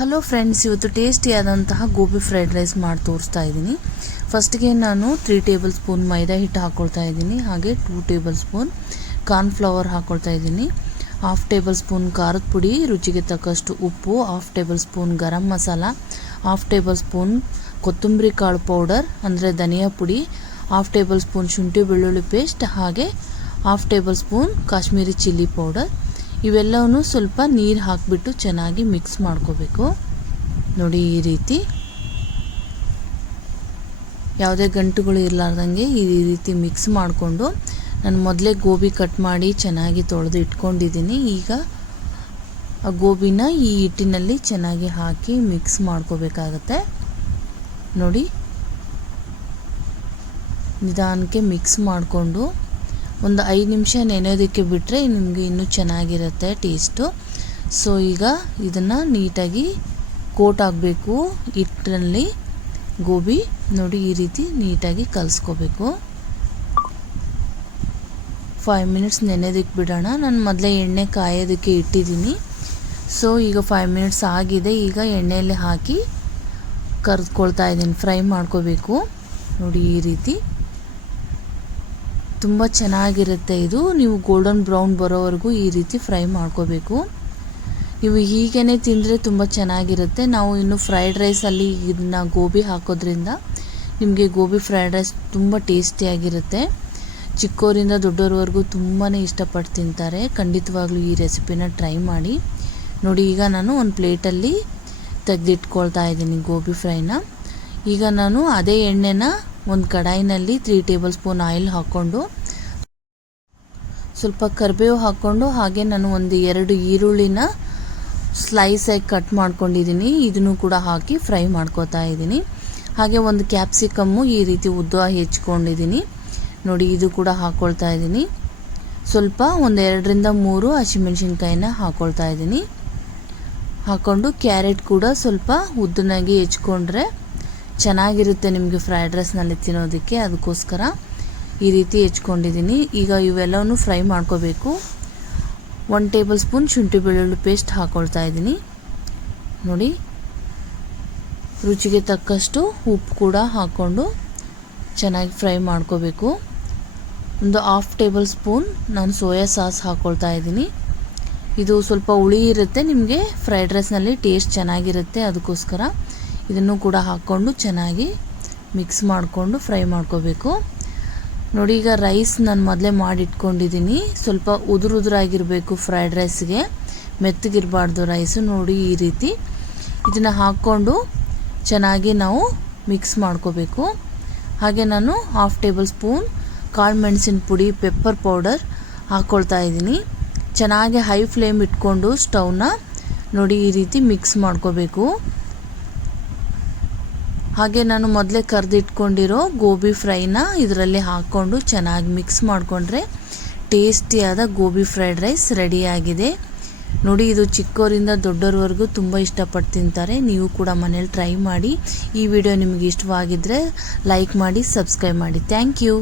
Hello friends, ಇವತ್ತು ಟೇಸ್ಟಿಯಾದಂತಹ gobi fried rice ಮಾಡಿ ತೋರಿಸ್ತಾ ಇದ್ದೀನಿ. ಫಸ್ಟ್ಗೆ ನಾನು 3 ಟೇಬಲ್ ಸ್ಪೂನ್ ಮೈದಾ ಹಿಟ್ಟು ಹಾಕ್ಕೊಳ್ತಾ ಇದ್ದೀನಿ. ಹಾಗೆ 2 ಟೇಬಲ್ ಸ್ಪೂನ್ ಕಾರ್ನ್ಫ್ಲವರ್ ಹಾಕ್ಕೊಳ್ತಾ ಇದ್ದೀನಿ. 1/2 ಟೇಬಲ್ ಸ್ಪೂನ್ ಖಾರದ ಪುಡಿ, ರುಚಿಗೆ ತಕ್ಕಷ್ಟು ಉಪ್ಪು, 1/2 table spoon garam masala, 1/2 table spoon ಕೊತ್ತಂಬರಿ ಕಾಳು ಪೌಡರ್ ಅಂದರೆ ಧನಿಯಾ ಪುಡಿ, 1/2 ಟೇಬಲ್ ಸ್ಪೂನ್ ಶುಂಠಿ ಬೆಳ್ಳುಳ್ಳಿ ಪೇಸ್ಟ್, ಹಾಗೆ 1/2 table spoon Kashmiri chilli powder. ಇವೆಲ್ಲವೂ ಸ್ವಲ್ಪ ನೀರು ಹಾಕಿಬಿಟ್ಟು ಚೆನ್ನಾಗಿ ಮಿಕ್ಸ್ ಮಾಡ್ಕೋಬೇಕು. ನೋಡಿ, ಈ ರೀತಿ ಯಾವುದೇ ಗಂಟುಗಳು ಇರಲಾರ್ದಂಗೆ ಈ ರೀತಿ ಮಿಕ್ಸ್ ಮಾಡಿಕೊಂಡು, ನಾನು ಮೊದಲೇ ಗೋಬಿ ಕಟ್ ಮಾಡಿ ಚೆನ್ನಾಗಿ ತೊಳೆದು ಇಟ್ಕೊಂಡಿದ್ದೀನಿ. ಈಗ ಆ ಗೋಬಿನ ಈ ಹಿಟ್ಟಿನಲ್ಲಿ ಚೆನ್ನಾಗಿ ಹಾಕಿ ಮಿಕ್ಸ್ ಮಾಡ್ಕೋಬೇಕಾಗತ್ತೆ. ನೋಡಿ, ನಿಧಾನಕ್ಕೆ ಮಿಕ್ಸ್ ಮಾಡಿಕೊಂಡು ಒಂದು 5 ನಿಮಿಷ ನೆನೆಯೋದಕ್ಕೆ ಬಿಟ್ಟರೆ ನಿಮಗೆ ಇನ್ನೂ ಚೆನ್ನಾಗಿರುತ್ತೆ ಟೇಸ್ಟು. ಸೊ ಈಗ ಇದನ್ನು ನೀಟಾಗಿ ಕೋಟ್ ಆಗಬೇಕು ಹಿಟ್ಟಲ್ಲಿ ಗೋಬಿ. ನೋಡಿ, ಈ ರೀತಿ ನೀಟಾಗಿ ಕಲಿಸ್ಕೋಬೇಕು. 5 ಮಿನಿಟ್ಸ್ ನೆನೆಯೋದಕ್ಕೆ ಬಿಡೋಣ. ನಾನು ಮೊದಲೇ ಎಣ್ಣೆ ಕಾಯೋದಕ್ಕೆ ಇಟ್ಟಿದ್ದೀನಿ. ಸೊ ಈಗ 5 ಮಿನಿಟ್ಸ್ ಆಗಿದೆ. ಈಗ ಎಣ್ಣೆಯಲ್ಲಿ ಹಾಕಿ ಕರೆದುಕೊಳ್ತಾ ಇದ್ದೀನಿ. ಫ್ರೈ ಮಾಡ್ಕೋಬೇಕು. ನೋಡಿ, ಈ ರೀತಿ ತುಂಬ ಚೆನ್ನಾಗಿರುತ್ತೆ ಇದು. ನೀವು ಗೋಲ್ಡನ್ ಬ್ರೌನ್ ಬರೋವರೆಗೂ ಈ ರೀತಿ ಫ್ರೈ ಮಾಡ್ಕೋಬೇಕು. ನೀವು ಹೀಗೇ ತಿಂದರೆ ತುಂಬ ಚೆನ್ನಾಗಿರುತ್ತೆ. ನಾವು ಇನ್ನು ಫ್ರೈಡ್ ರೈಸಲ್ಲಿ ಇದನ್ನ ಗೋಬಿ ಹಾಕೋದ್ರಿಂದ ನಿಮಗೆ ಗೋಬಿ ಫ್ರೈಡ್ ರೈಸ್ ತುಂಬ ಟೇಸ್ಟಿಯಾಗಿರುತ್ತೆ. ಚಿಕ್ಕವರಿಂದ ದೊಡ್ಡೋರವರೆಗೂ ತುಂಬಾ ಇಷ್ಟಪಟ್ಟು ತಿಂತಾರೆ. ಖಂಡಿತವಾಗ್ಲೂ ಈ ರೆಸಿಪಿನ ಟ್ರೈ ಮಾಡಿ. ನೋಡಿ, ಈಗ ನಾನು ಒಂದು ಪ್ಲೇಟಲ್ಲಿ ತೆಗೆದಿಟ್ಕೊಳ್ತಾ ಇದ್ದೀನಿ ಗೋಬಿ ಫ್ರೈನ. ಈಗ ನಾನು ಅದೇ ಎಣ್ಣೆನ ಒಂದು ಕಡಾಯಿನಲ್ಲಿ 3 ಟೇಬಲ್ ಸ್ಪೂನ್ ಆಯಿಲ್ ಹಾಕ್ಕೊಂಡು, ಸ್ವಲ್ಪ ಕರಿಬೇವು ಹಾಕ್ಕೊಂಡು, ಹಾಗೆ ನಾನು ಒಂದು 2 ಈರುಳ್ಳಿನ ಸ್ಲೈಸಾಗಿ ಕಟ್ ಮಾಡ್ಕೊಂಡಿದ್ದೀನಿ. ಇದನ್ನು ಕೂಡ ಹಾಕಿ ಫ್ರೈ ಮಾಡ್ಕೋತಾ ಇದ್ದೀನಿ. ಹಾಗೆ ಒಂದು ಕ್ಯಾಪ್ಸಿಕಮ್ಮು ಈ ರೀತಿ ಉದ್ದ ಹೆಚ್ಕೊಂಡಿದ್ದೀನಿ. ನೋಡಿ, ಇದು ಕೂಡ ಹಾಕ್ಕೊಳ್ತಾ ಇದ್ದೀನಿ. ಸ್ವಲ್ಪ ಒಂದು 2 ರಿಂದ 3 ಹಸಿಮೆಣಸಿನ್ಕಾಯಿನ ಹಾಕ್ಕೊಳ್ತಾ ಇದ್ದೀನಿ. ಹಾಕ್ಕೊಂಡು ಕ್ಯಾರೆಟ್ ಕೂಡ ಸ್ವಲ್ಪ ಉದ್ದನಾಗಿ ಹೆಚ್ಕೊಂಡ್ರೆ ಚೆನ್ನಾಗಿರುತ್ತೆ ನಿಮಗೆ ಫ್ರೈಡ್ ರೈಸ್ನಲ್ಲಿ ತಿನ್ನೋದಕ್ಕೆ. ಅದಕ್ಕೋಸ್ಕರ ಈ ರೀತಿ ಹೆಚ್ಕೊಂಡಿದ್ದೀನಿ. ಈಗ ಇವೆಲ್ಲವೂ ಫ್ರೈ ಮಾಡ್ಕೋಬೇಕು. 1 ಟೇಬಲ್ ಸ್ಪೂನ್ ಶುಂಠಿ ಬೆಳ್ಳುಳ್ಳಿ ಪೇಸ್ಟ್ ಹಾಕ್ಕೊಳ್ತಾ ಇದ್ದೀನಿ. ನೋಡಿ, ರುಚಿಗೆ ತಕ್ಕಷ್ಟು ಉಪ್ಪು ಕೂಡ ಹಾಕ್ಕೊಂಡು ಚೆನ್ನಾಗಿ ಫ್ರೈ ಮಾಡ್ಕೋಬೇಕು. ಒಂದು 1/2 ಟೇಬಲ್ ಸ್ಪೂನ್ ನಾನು ಸೋಯಾ ಸಾಸ್ ಹಾಕ್ಕೊಳ್ತಾ ಇದ್ದೀನಿ. ಇದು ಸ್ವಲ್ಪ ಹುಳಿ ಇರುತ್ತೆ, ನಿಮಗೆ ಫ್ರೈಡ್ ರೈಸ್ನಲ್ಲಿ ಟೇಸ್ಟ್ ಚೆನ್ನಾಗಿರುತ್ತೆ. ಅದಕ್ಕೋಸ್ಕರ ಇದನ್ನು ಕೂಡ ಹಾಕ್ಕೊಂಡು ಚೆನ್ನಾಗಿ ಮಿಕ್ಸ್ ಮಾಡಿಕೊಂಡು ಫ್ರೈ ಮಾಡ್ಕೋಬೇಕು. ನೋಡಿ, ಈಗ ರೈಸ್ ನಾನು ಮೊದಲೇ ಮಾಡಿಟ್ಕೊಂಡಿದ್ದೀನಿ. ಸ್ವಲ್ಪ ಉದುರಾಗಿರಬೇಕು ಫ್ರೈಡ್ ರೈಸ್ಗೆ, ಮೆತ್ತಗಿರಬಾರ್ದು ರೈಸು. ನೋಡಿ, ಈ ರೀತಿ ಇದನ್ನು ಹಾಕ್ಕೊಂಡು ಚೆನ್ನಾಗಿ ನಾವು ಮಿಕ್ಸ್ ಮಾಡ್ಕೋಬೇಕು. ಹಾಗೆ ನಾನು 1/2 ಟೇಬಲ್ ಸ್ಪೂನ್ ಕಾಳು ಮೆಣಸಿನ ಪುಡಿ, ಪೆಪ್ಪರ್ ಪೌಡರ್ ಹಾಕ್ಕೊಳ್ತಾ ಇದ್ದೀನಿ. ಚೆನ್ನಾಗಿ ಹೈ ಫ್ಲೇಮ್ ಇಟ್ಕೊಂಡು ಸ್ಟವ್ನ ನೋಡಿ ಈ ರೀತಿ ಮಿಕ್ಸ್ ಮಾಡ್ಕೋಬೇಕು. ಹಾಗೆ ನಾನು ಮೊದಲೇ ಕರೆದಿಟ್ಕೊಂಡಿರೋ ಗೋಬಿ ಫ್ರೈನ ಇದರಲ್ಲಿ ಹಾಕ್ಕೊಂಡು ಚೆನ್ನಾಗಿ ಮಿಕ್ಸ್ ಮಾಡಿಕೊಂಡ್ರೆ ಟೇಸ್ಟಿಯಾದ ಗೋಬಿ ಫ್ರೈಡ್ ರೈಸ್ ರೆಡಿಯಾಗಿದೆ. ನೋಡಿ, ಇದು ಚಿಕ್ಕವರಿಂದ ದೊಡ್ಡೋರವರೆಗೂ ತುಂಬ ಇಷ್ಟಪಟ್ಟು ತಿಂತಾರೆ. ನೀವು ಕೂಡ ಮನೇಲಿ ಟ್ರೈ ಮಾಡಿ. ಈ ವಿಡಿಯೋ ನಿಮಗೆ ಇಷ್ಟವಾಗಿದ್ದರೆ ಲೈಕ್ ಮಾಡಿ, ಸಬ್ಸ್ಕ್ರೈಬ್ ಮಾಡಿ. Thank you.